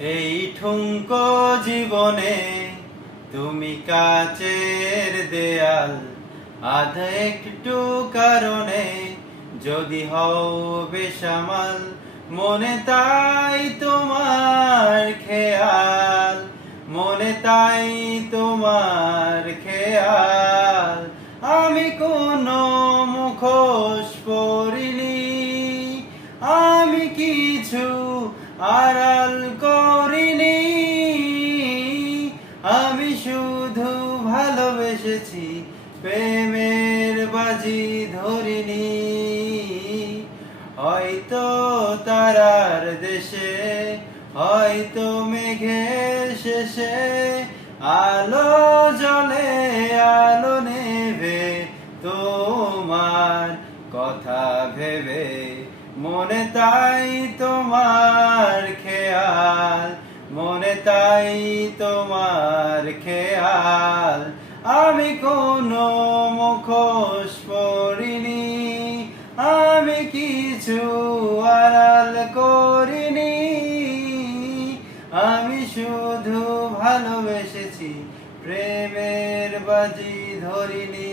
এই ঠুঙ্ক জীবনে তুমি কাচের দেয়াল, আধা একটু কারণে যদি হও বেসামাল, মনে তাই তোমার খেয়াল, মনে তাই তোমার খেয়াল। আমি কোনো মুখোশ পরিনি আমি কিছু আড়াল করিনি। আমি শুধু ভালোবেসেছি, প্রেমের বাজি ধরিনি। হয়তো তারার দেশে, হয়তো মেঘের শেষে, আলো জলে আলো নেবে তোমার কথা ভেবে। মনে তাই তোমার খেয়াল, মনে তাই তোমার খেয়াল। আমি কোনো মুখোশ পরিনি, আমি কিছু আড়াল করিনি। আমি শুধু ভালোবেসেছি, প্রেমের বাজি ধরিনি।